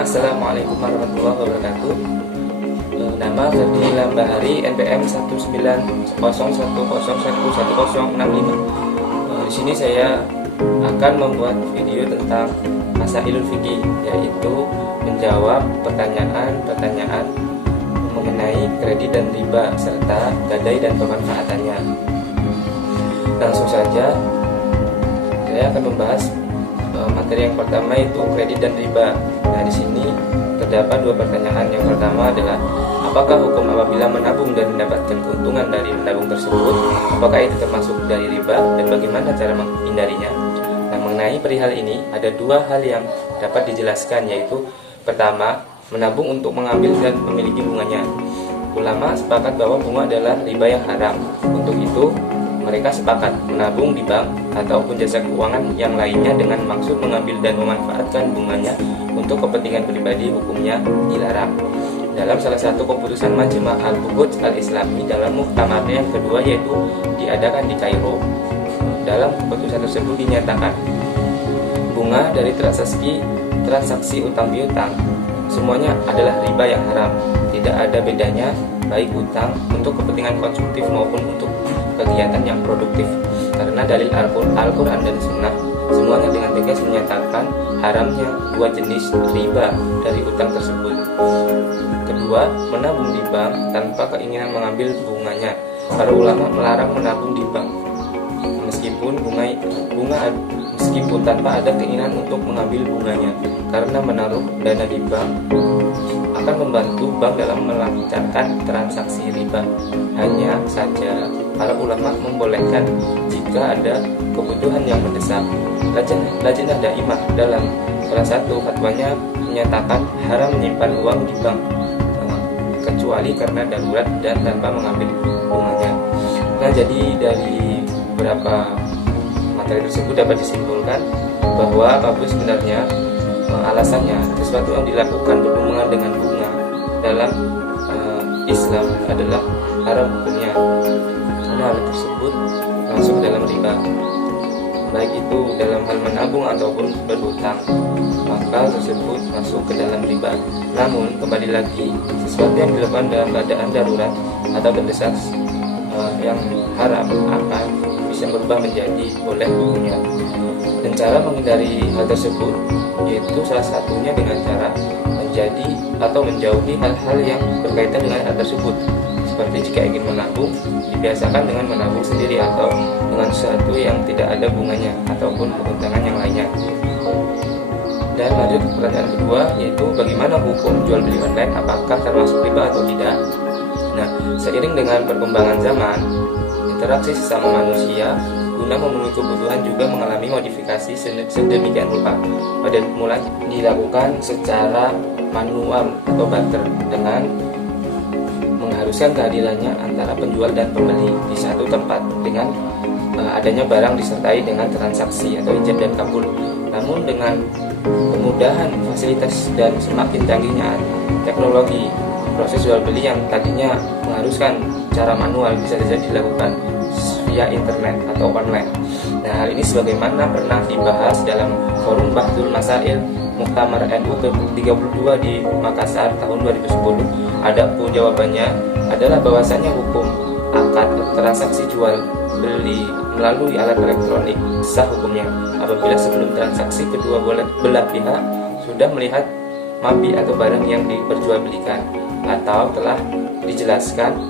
Assalamualaikum warahmatullahi wabarakatuh. Nama Ferdi Lambahari, NPM 19010101065. Di sini saya akan membuat video tentang Masailul Fiqih, yaitu menjawab pertanyaan-pertanyaan mengenai kredit dan riba serta gadai dan pemanfaatannya. Langsung saja, saya akan membahas materi yang pertama, yaitu kredit dan riba. Nah, di sini terdapat dua pertanyaan. Yang pertama adalah, apakah hukum apabila menabung dan mendapatkan keuntungan dari menabung tersebut? Apakah itu termasuk dari riba dan bagaimana cara menghindarinya? Nah, mengenai perihal ini ada dua hal yang dapat dijelaskan, yaitu pertama, menabung untuk mengambil dan memiliki bunganya. Ulama sepakat bahwa bunga adalah riba yang haram. Untuk itu, mereka sepakat menabung di bank ataupun jasa keuangan yang lainnya dengan maksud mengambil dan memanfaatkan bunganya untuk kepentingan pribadi, hukumnya dilarang. Dalam salah satu keputusan Majma' al-Fuqud al-Islami dalam muktamarnya yang kedua, yaitu diadakan di Kairo, dalam keputusan tersebut dinyatakan bunga dari transaksi utang piutang semuanya adalah riba yang haram. Tidak ada bedanya baik utang untuk kepentingan konsumtif maupun untuk kegiatan yang produktif, karena dalil Al-Quran dan Sunnah semuanya dengan tegas menyatakan haramnya dua jenis riba dari utang tersebut. Kedua, menabung di bank tanpa keinginan mengambil bunganya. Para ulama melarang menabung di bank meskipun tanpa ada keinginan untuk mengambil bunganya, karena menaruh dana di bank akan membantu bank dalam melancarkan transaksi riba. Hanya saja para ulama membolehkan jika ada kebutuhan yang mendesak. Lajnah Daimah dalam salah satu fatwanya menyatakan haram menyimpan uang di bank kecuali karena darurat dan tanpa mengambil bunganya. Nah, jadi dari beberapa materi tersebut dapat disimpulkan bahwa apapun sebenarnya alasannya sesuatu yang dilakukan berhubungan dengan bunga dalam Islam adalah haram hukumnya, karena hal tersebut masuk dalam riba, baik itu dalam hal menabung ataupun berhutang, maka tersebut masuk ke dalam riba. Namun kembali lagi, sesuatu yang dilakukan dalam keadaan darurat atau terdesak yang haram akan bisa berubah menjadi boleh hukumnya. Dan cara menghindari hal tersebut yaitu salah satunya dengan cara menjadi atau menjauhi hal-hal yang berkaitan dengan hal tersebut. Seperti jika ingin menabung, dibiasakan dengan menabung sendiri atau dengan sesuatu yang tidak ada bunganya ataupun keuntungan yang lainnya. Dan lanjut ke pertanyaan kedua, yaitu bagaimana hukum jual beli online, apakah termasuk riba atau tidak? Nah, seiring dengan perkembangan zaman, interaksi sesama manusia guna memenuhi kebutuhan juga mengalami modifikasi sedemikian rupa. Pada mulai dilakukan secara manual atau barter dengan mengharuskan keadilannya antara penjual dan pembeli di satu tempat dengan adanya barang disertai dengan transaksi atau ijab dan kabul. Namun dengan kemudahan fasilitas dan semakin canggihnya teknologi, proses jual beli yang tadinya mengharuskan cara manual bisa saja dilakukan via internet atau online. Nah, hal ini sebagaimana pernah dibahas dalam forum Bahthul Masail Muktamar NU ke-32 di Makassar tahun 2010. Adapun jawabannya adalah bahwasanya hukum akad transaksi jual beli melalui alat elektronik sah hukumnya apabila sebelum transaksi kedua belah pihak sudah melihat mabi atau barang yang diperjualbelikan atau telah dijelaskan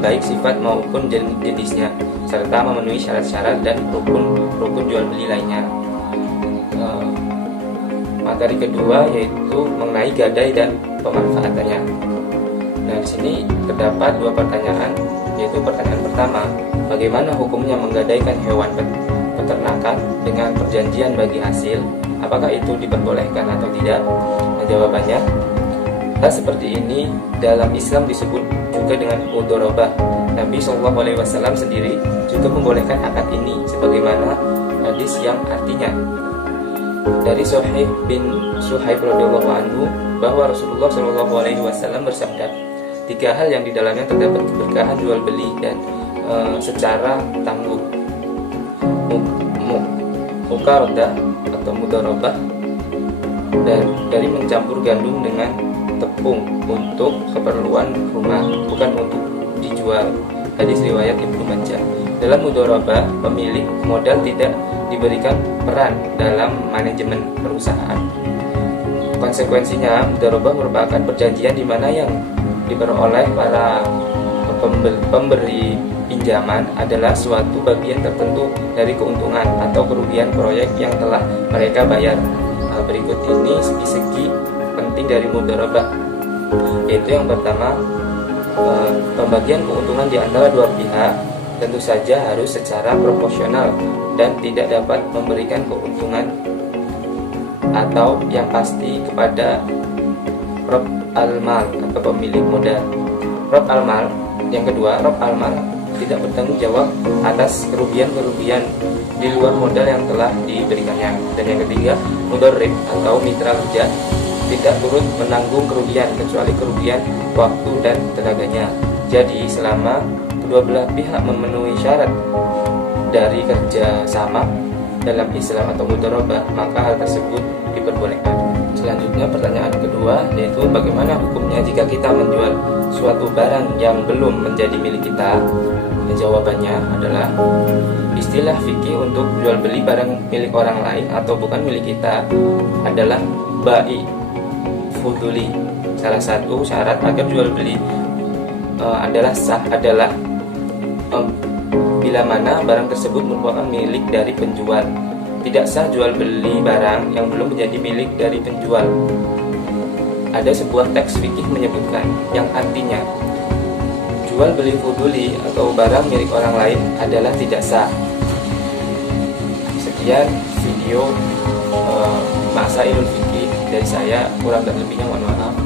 baik sifat maupun jenisnya serta memenuhi syarat-syarat dan rukun jual beli lainnya. Materi kedua yaitu mengenai gadai dan pemanfaatannya. Nah, di sini terdapat dua pertanyaan, yaitu pertanyaan pertama, bagaimana hukumnya menggadaikan hewan peternakan dengan perjanjian bagi hasil? Apakah itu diperbolehkan atau tidak? Nah, jawabannya, hal seperti ini dalam Islam disebut juga dengan mudharabah. Nabi SAW sendiri juga membolehkan akad ini, sebagaimana hadis yang artinya dari Suhaib bin Suhaib radhiyallahu anhu bahwa Rasulullah SAW bersabda, tiga hal yang di dalamnya terdapat keberkahan jual beli dan secara tangguh, muqaradah atau mudharabah, dari mencampur gandum dengan tepung untuk keperluan rumah, bukan untuk dijual. Hadis riwayat Ibnu Majah. Dalam mudharabah, pemilik modal tidak diberikan peran dalam manajemen perusahaan. Konsekuensinya, mudharabah merupakan perjanjian di mana yang diperoleh para pemberi pinjaman adalah suatu bagian tertentu dari keuntungan atau kerugian proyek yang telah mereka bayar. Berikut ini segi-segi penting dari mudharabah, yaitu yang pertama, pembagian keuntungan di antara dua pihak tentu saja harus secara proporsional dan tidak dapat memberikan keuntungan atau yang pasti kepada Rob al-Mal atau pemilik modal. Rob al-Mal, yang kedua, Rob al-Mal tidak bertanggung jawab atas kerugian-kerugian di luar modal yang telah diberikannya. Dan yang ketiga, mudharrib atau mitra kerja tidak turut menanggung kerugian kecuali kerugian waktu dan tenaganya. Jadi selama kedua belah pihak memenuhi syarat dari kerja sama dalam Islam atau mudharabah, maka hal tersebut diperbolehkan. Selanjutnya pertanyaan kedua, yaitu bagaimana hukumnya jika kita menjual suatu barang yang belum menjadi milik kita? Jawabannya adalah istilah fikih untuk jual beli barang milik orang lain atau bukan milik kita adalah bai fuduli. Salah satu syarat agar jual beli adalah sah adalah bila mana barang tersebut merupakan milik dari penjual. Tidak sah jual beli barang yang belum menjadi milik dari penjual. Ada sebuah teks fikih menyebutkan yang artinya jual beli fuduli atau barang milik orang lain adalah tidak sah. Sekian video Masailul Fikih dari saya, kurang dan lebihnya mohon maaf.